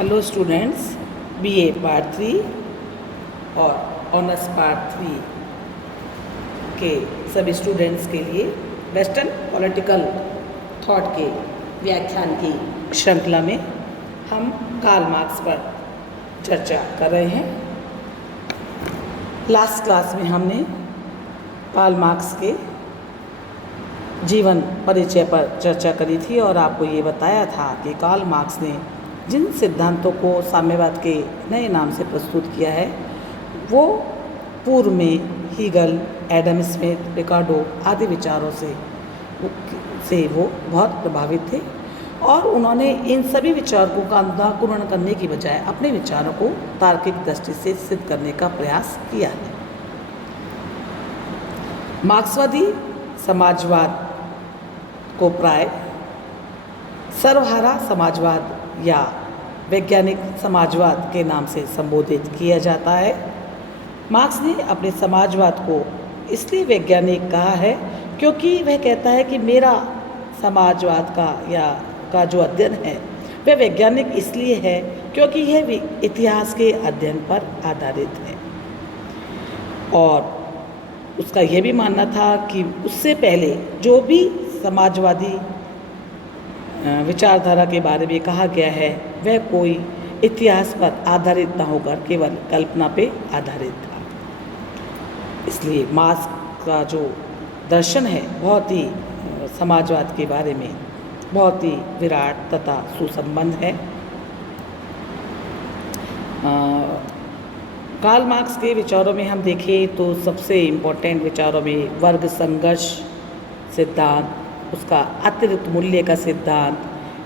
Hello students, BA part 3 और honours part 3 के सभी स्टूडेंट्स के लिए वेस्टर्न पॉलिटिकल थॉट के व्याख्यान की श्रृंखला में हम कार्ल मार्क्स पर चर्चा कर रहे हैं। लास्ट क्लास में हमने कार्ल मार्क्स के जीवन परिचय पर चर्चा करी थी और आपको ये बताया था कि कार्ल मार्क्स ने जिन सिद्धांतों को साम्यवाद के नए नाम से प्रस्तुत किया है वो पूर्व में हीगल, एडम स्मिथ, रिकार्डो आदि विचारों से वो बहुत प्रभावित थे और उन्होंने इन सभी विचारों का अनुकरण करने की बजाय अपने विचारों को तार्किक दृष्टि से सिद्ध करने का प्रयास किया है। मार्क्सवादी समाजवाद को प्राय सर्वहारा समाजवाद या वैज्ञानिक समाजवाद के नाम से संबोधित किया जाता है। मार्क्स ने अपने समाजवाद को इसलिए वैज्ञानिक कहा है क्योंकि वह कहता है कि मेरा समाजवाद का जो अध्ययन है वह वैज्ञानिक इसलिए है क्योंकि यह इतिहास के अध्ययन पर आधारित है। और उसका यह भी मानना था कि उससे पहले जो भी समाजवादी विचारधारा के बारे में कहा गया है वह कोई इतिहास पर आधारित न होकर केवल कल्पना पे आधारित था। इसलिए मार्क्स का जो दर्शन है बहुत ही समाजवाद के बारे में बहुत ही विराट तथा सुसंबद्ध है। कार्ल मार्क्स के विचारों में हम देखें तो सबसे इम्पोर्टेंट विचारों में वर्ग संघर्ष सिद्धांत, उसका अतिरिक्त मूल्य का सिद्धांत,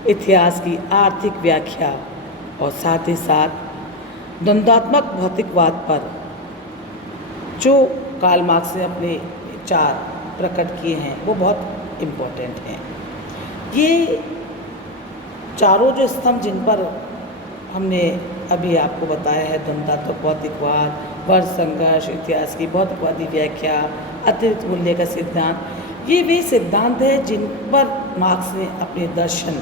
इतिहास की आर्थिक व्याख्या और साथ ही साथ द्वंद्वात्मक भौतिकवाद पर जो कार्ल मार्क्स ने अपने विचार प्रकट किए हैं वो बहुत इम्पोर्टेंट हैं। ये चारों जो स्तंभ जिन पर हमने अभी आपको बताया है, द्वंद्वात्मक भौतिकवाद, वर्ग संघर्ष, इतिहास की भौतिकवादी व्याख्या, अतिरिक्त मूल्य का सिद्धांत, ये वे सिद्धांत हैं जिन पर मार्क्स ने अपने दर्शन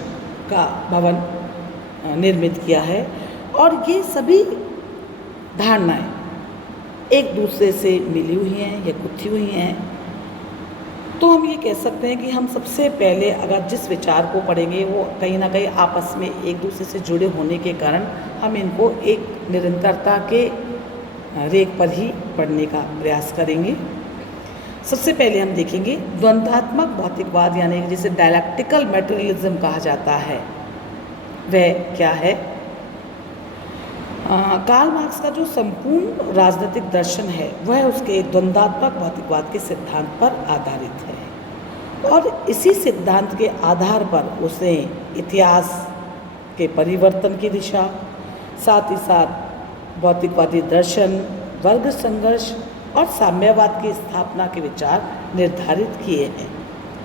का भवन निर्मित किया है और ये सभी धारणाएं एक दूसरे से मिली हुई हैं या गुत्थी हुई हैं। तो हम ये कह सकते हैं कि हम सबसे पहले अगर जिस विचार को पढ़ेंगे वो कहीं ना कहीं आपस में एक दूसरे से जुड़े होने के कारण हम इनको एक निरंतरता के रेख पर ही पढ़ने का प्रयास करेंगे। सबसे पहले हम देखेंगे द्वंद्वात्मक भौतिकवाद यानी जिसे डायलैक्टिकल मटेरियलिज्म कहा जाता है वह क्या है। कार्ल मार्क्स का जो संपूर्ण राजनीतिक दर्शन है वह उसके द्वंद्वात्मक भौतिकवाद के सिद्धांत पर आधारित है और इसी सिद्धांत के आधार पर उसने इतिहास के परिवर्तन की दिशा, साथ ही साथ भौतिकवादी दर्शन, वर्ग संघर्ष और साम्यवाद की स्थापना के विचार निर्धारित किए हैं।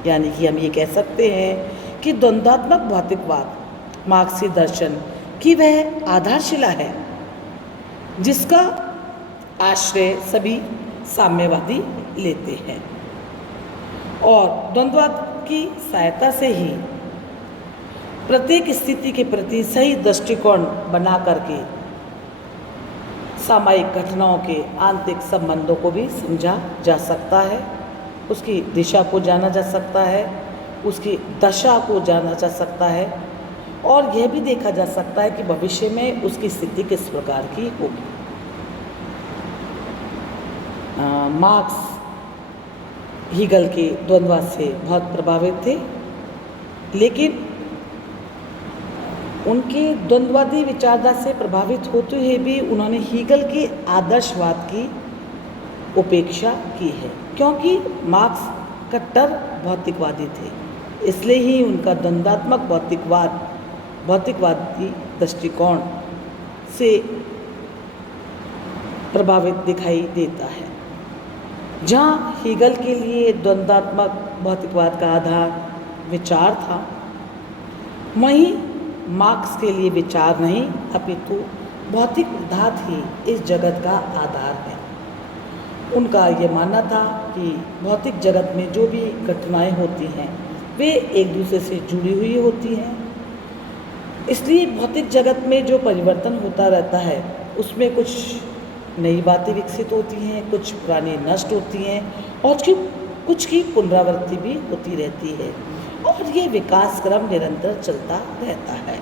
यानी कि हम ये कह सकते हैं कि द्वंद्वात्मक भौतिकवाद मार्क्सी दर्शन की वह आधारशिला है जिसका आश्रय सभी साम्यवादी लेते हैं और द्वंद्ववाद की सहायता से ही प्रत्येक स्थिति के प्रति सही दृष्टिकोण बना करके सामायिक घटनाओं के आंतरिक संबंधों को भी समझा जा सकता है, उसकी दिशा को जाना जा सकता है, उसकी दशा को जाना जा सकता है और यह भी देखा जा सकता है कि भविष्य में उसकी स्थिति किस प्रकार की होगी। मार्क्स हीगल के द्वंद्ववाद से बहुत प्रभावित थे, लेकिन उनके द्वंद्ववादी विचारधारा से प्रभावित होते हुए भी उन्होंने हीगल के आदर्शवाद की उपेक्षा की है क्योंकि मार्क्स कट्टर भौतिकवादी थे। इसलिए ही उनका द्वंद्वात्मक भौतिकवादी दृष्टिकोण से प्रभावित दिखाई देता है। जहाँ हीगल के लिए द्वंद्वात्मक भौतिकवाद का आधार विचार था, वहीं मार्क्स के लिए विचार नहीं अपितु भौतिक पदार्थ ही इस जगत का आधार है। उनका ये मानना था कि भौतिक जगत में जो भी घटनाएं होती हैं वे एक दूसरे से जुड़ी हुई होती हैं इसलिए भौतिक जगत में जो परिवर्तन होता रहता है उसमें कुछ नई बातें विकसित होती हैं, कुछ पुरानी नष्ट होती हैं और कुछ की पुनरावृत्ति भी होती रहती है और ये विकास क्रम निरंतर चलता रहता है।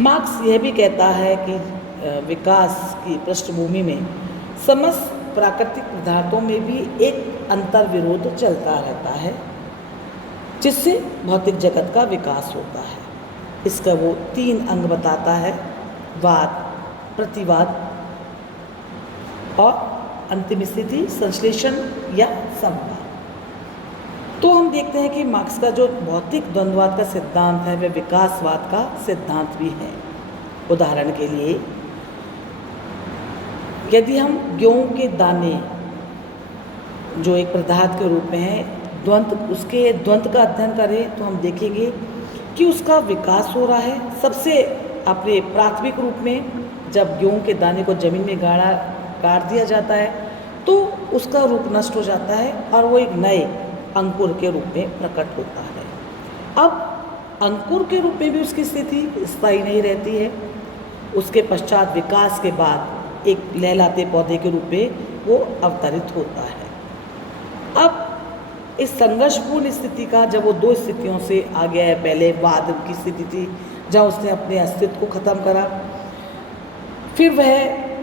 मार्क्स यह भी कहता है कि विकास की पृष्ठभूमि में समस्त प्राकृतिक पदार्थों में भी एक अंतर विरोध चलता रहता है जिससे भौतिक जगत का विकास होता है। इसका वो 3 अंग बताता है, वाद, प्रतिवाद और अंतिम स्थिति संश्लेषण या संवाद। तो हम देखते हैं कि मार्क्स का जो भौतिक द्वंद्ववाद का सिद्धांत है वह विकासवाद का सिद्धांत भी है। उदाहरण के लिए यदि हम गेहूं के दाने जो एक पदार्थ के रूप में है उसके द्वंद्व का अध्ययन करें तो हम देखेंगे कि उसका विकास हो रहा है। सबसे अपने प्राथमिक रूप में जब गेहूं के दाने को ज़मीन में गाड़ा काट दिया जाता है तो उसका रूप नष्ट हो जाता है और वो एक नए अंकुर के रूप में प्रकट होता है। अब अंकुर के रूप में भी उसकी स्थिति स्थायी नहीं रहती है। उसके पश्चात विकास के बाद एक लहलाते पौधे के रूप में वो अवतरित होता है। अब इस संघर्षपूर्ण स्थिति का जब वो 2 स्थितियों से आ गया है, पहले वाद की स्थिति थी जहाँ उसने अपने अस्तित्व को ख़त्म करा, फिर वह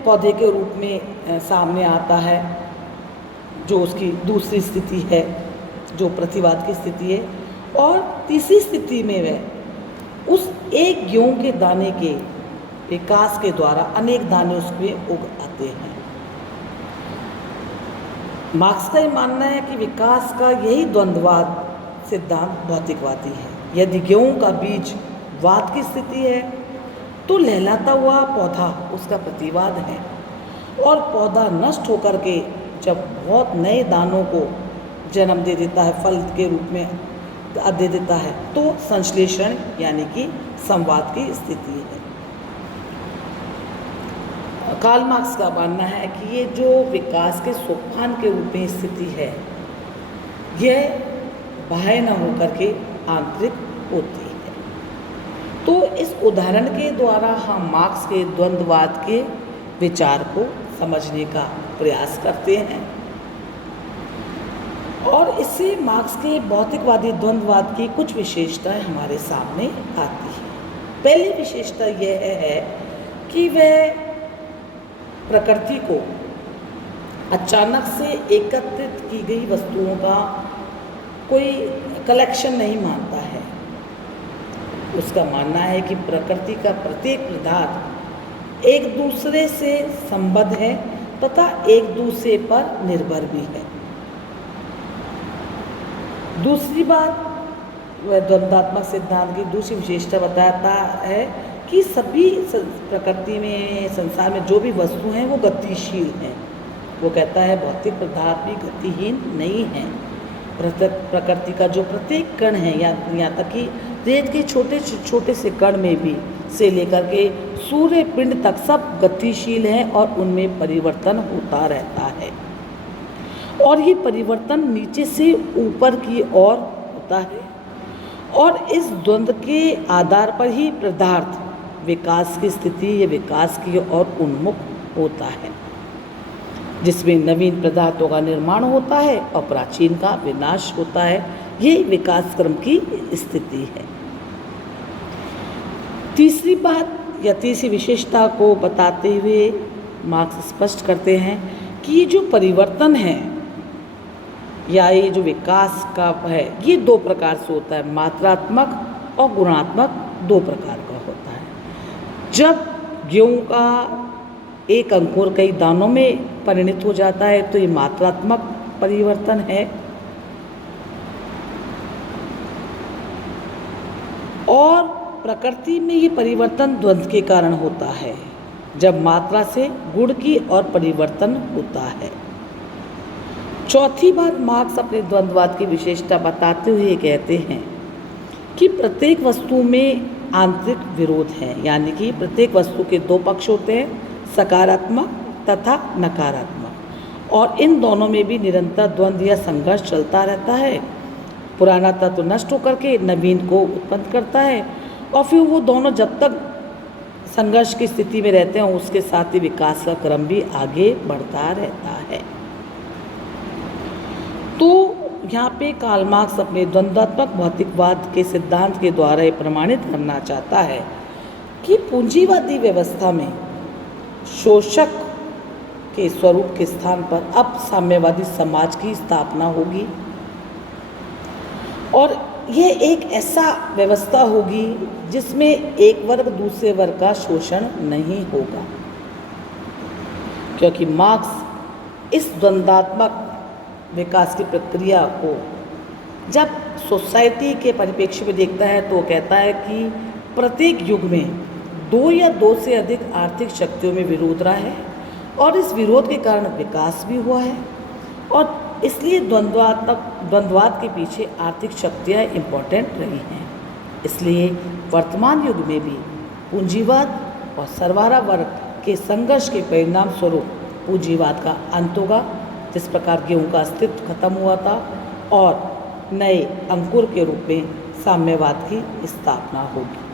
पौधे के रूप में सामने आता है जो उसकी दूसरी स्थिति है जो प्रतिवाद की स्थिति है, और तीसरी स्थिति में वह उस एक गेहूं के दाने के विकास के द्वारा अनेक दाने उसमें उग आते हैं। मार्क्स का ये मानना है कि विकास का यही द्वंद्ववाद सिद्धांत भौतिकवादी है। यदि गेहूं का बीज वाद की स्थिति है तो लहलाता हुआ पौधा उसका प्रतिवाद है और पौधा नष्ट होकर के जब बहुत नए दानों को जन्म दे देता है, फल के रूप में दे देता है, तो संश्लेषण यानी कि संवाद की स्थिति है। कार्ल मार्क्स का मानना है कि ये जो विकास के सोपान के रूप में स्थिति है यह बाह्य न होकर के आंतरिक होती है। तो इस उदाहरण के द्वारा हम मार्क्स के द्वंद्ववाद के विचार को समझने का प्रयास करते हैं और इससे मार्क्स के भौतिकवादी द्वंद्ववाद की कुछ विशेषताएं हमारे सामने आती हैं। पहली विशेषता यह है कि वह प्रकृति को अचानक से एकत्रित की गई वस्तुओं का कोई कलेक्शन नहीं मानता है। उसका मानना है कि प्रकृति का प्रत्येक पदार्थ एक दूसरे से संबद्ध है तथा एक दूसरे पर निर्भर भी है। दूसरी बात, वह द्वंद्वात्मक सिद्धांत की दूसरी विशेषता बताता है कि सभी प्रकृति में, संसार में जो भी वस्तु हैं वो गतिशील हैं। वो कहता है भौतिक पदार्थ भी गतिहीन नहीं है। प्रकृति का जो प्रत्येक कण है, यहाँ तक कि रेत के छोटे छोटे से कण में भी से लेकर के सूर्य पिंड तक सब गतिशील हैं और उनमें परिवर्तन होता रहता है और ये परिवर्तन नीचे से ऊपर की ओर होता है और इस द्वंद्व के आधार पर ही पदार्थ विकास की स्थिति या विकास की ओर उन्मुख होता है, जिसमें नवीन पदार्थों का निर्माण होता है और प्राचीन का विनाश होता है। ये विकास क्रम की स्थिति है। तीसरी बात या तीसरी विशेषता को बताते हुए मार्क्स स्पष्ट करते हैं कि ये जो परिवर्तन है या ये जो विकास का है ये 2 प्रकार से होता है, मात्रात्मक और गुणात्मक 2 प्रकार का होता है। जब गेहूं का एक अंकुर कई दानों में परिणत हो जाता है तो ये मात्रात्मक परिवर्तन है और प्रकृति में ये परिवर्तन द्वंद्व के कारण होता है जब मात्रा से गुण की ओर परिवर्तन होता है। चौथी बात, मार्क्स अपने द्वंद्ववाद की विशेषता बताते हुए कहते हैं कि प्रत्येक वस्तु में आंतरिक विरोध है, यानी कि प्रत्येक वस्तु के 2 पक्ष होते हैं, सकारात्मक तथा नकारात्मक, और इन दोनों में भी निरंतर द्वंद्व या संघर्ष चलता रहता है। पुराना तत्व नष्ट होकर के नवीन को उत्पन्न करता है और फिर वो दोनों जब तक संघर्ष की स्थिति में रहते हैं उसके साथ ही विकास का क्रम भी आगे बढ़ता रहता है। तो यहाँ पे कार्ल मार्क्स अपने द्वंद्वात्मक भौतिकवाद के सिद्धांत के द्वारा ये प्रमाणित करना चाहता है कि पूंजीवादी व्यवस्था में शोषक के स्वरूप के स्थान पर अब साम्यवादी समाज की स्थापना होगी और यह एक ऐसा व्यवस्था होगी जिसमें एक वर्ग दूसरे वर्ग का शोषण नहीं होगा, क्योंकि मार्क्स इस द्वंद्वात्मक विकास की प्रक्रिया को जब सोसाइटी के परिप्रेक्ष्य में देखता है तो वो कहता है कि प्रत्येक युग में दो या दो से अधिक आर्थिक शक्तियों में विरोध रहा है और इस विरोध के कारण विकास भी हुआ है और इसलिए द्वंद्वाद के पीछे आर्थिक शक्तियाँ इम्पोर्टेंट रही हैं। इसलिए वर्तमान युग में भी पूंजीवाद और सर्वहारा वर्ग के संघर्ष के परिणाम स्वरूप पूंजीवाद का अंत होगा, जिस प्रकार गेहूं का अस्तित्व खत्म हुआ था और नए अंकुर के रूप में साम्यवाद की स्थापना होगी।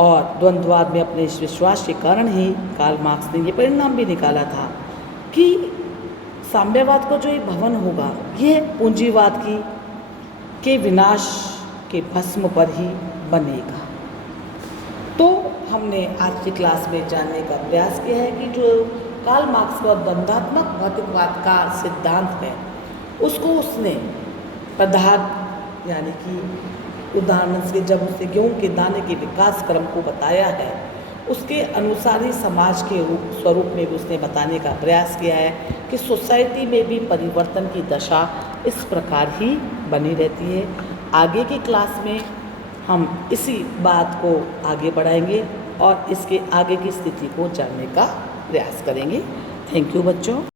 और द्वंद्ववाद में अपने इस विश्वास के कारण ही कार्ल मार्क्स ने ये परिणाम भी निकाला था कि साम्यवाद का जो ये भवन होगा ये पूंजीवाद के विनाश के भस्म पर ही बनेगा। तो हमने आज की क्लास में जानने का प्रयास किया है कि जो कार्ल मार्क्स का द्वंद्वात्मक भौतिकवाद का सिद्धांत है उसको उसने पदार्थ यानी कि उदाहरण से जब उसने गेहूं के दाने के विकास क्रम को बताया है उसके अनुसार ही समाज के स्वरूप में भी उसने बताने का प्रयास किया है कि सोसाइटी में भी परिवर्तन की दशा इस प्रकार ही बनी रहती है। आगे की क्लास में हम इसी बात को आगे बढ़ाएंगे और इसके आगे की स्थिति को जानने का प्रयास करेंगे। थैंक यू बच्चों।